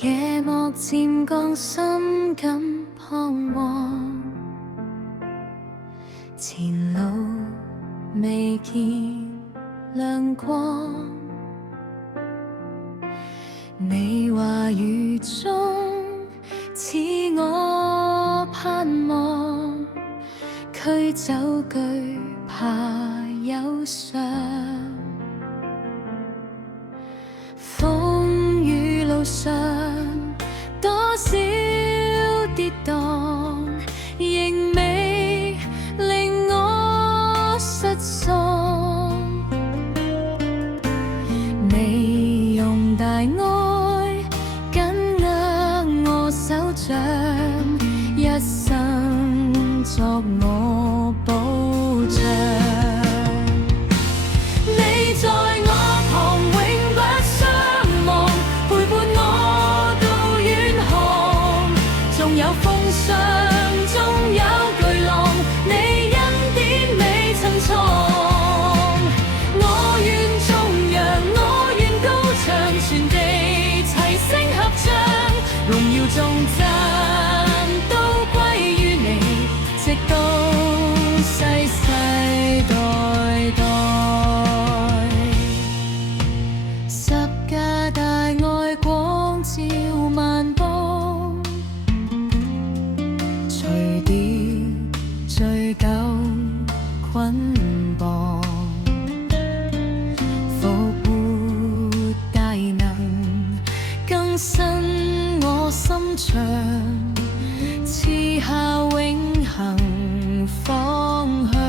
夜幕漸降，心感彷徨，前路未見亮光。你話雨中似我盼望，驅走懼怕憂傷。風雨路上多少跌宕，仍未令我失喪。你用大愛緊握我手掌，一生作我保障。你在我旁永不相忘，陪伴我到遠航。縱有風霜，終有巨浪，你恩典未曾藏。我願頌揚，我願高唱，全地齊聲合唱，榮耀頌讚都歸於你，直到世世代代。十架大愛光照萬邦，除掉最久捆綁，復活大能更新我心腸，賜下永恆方向。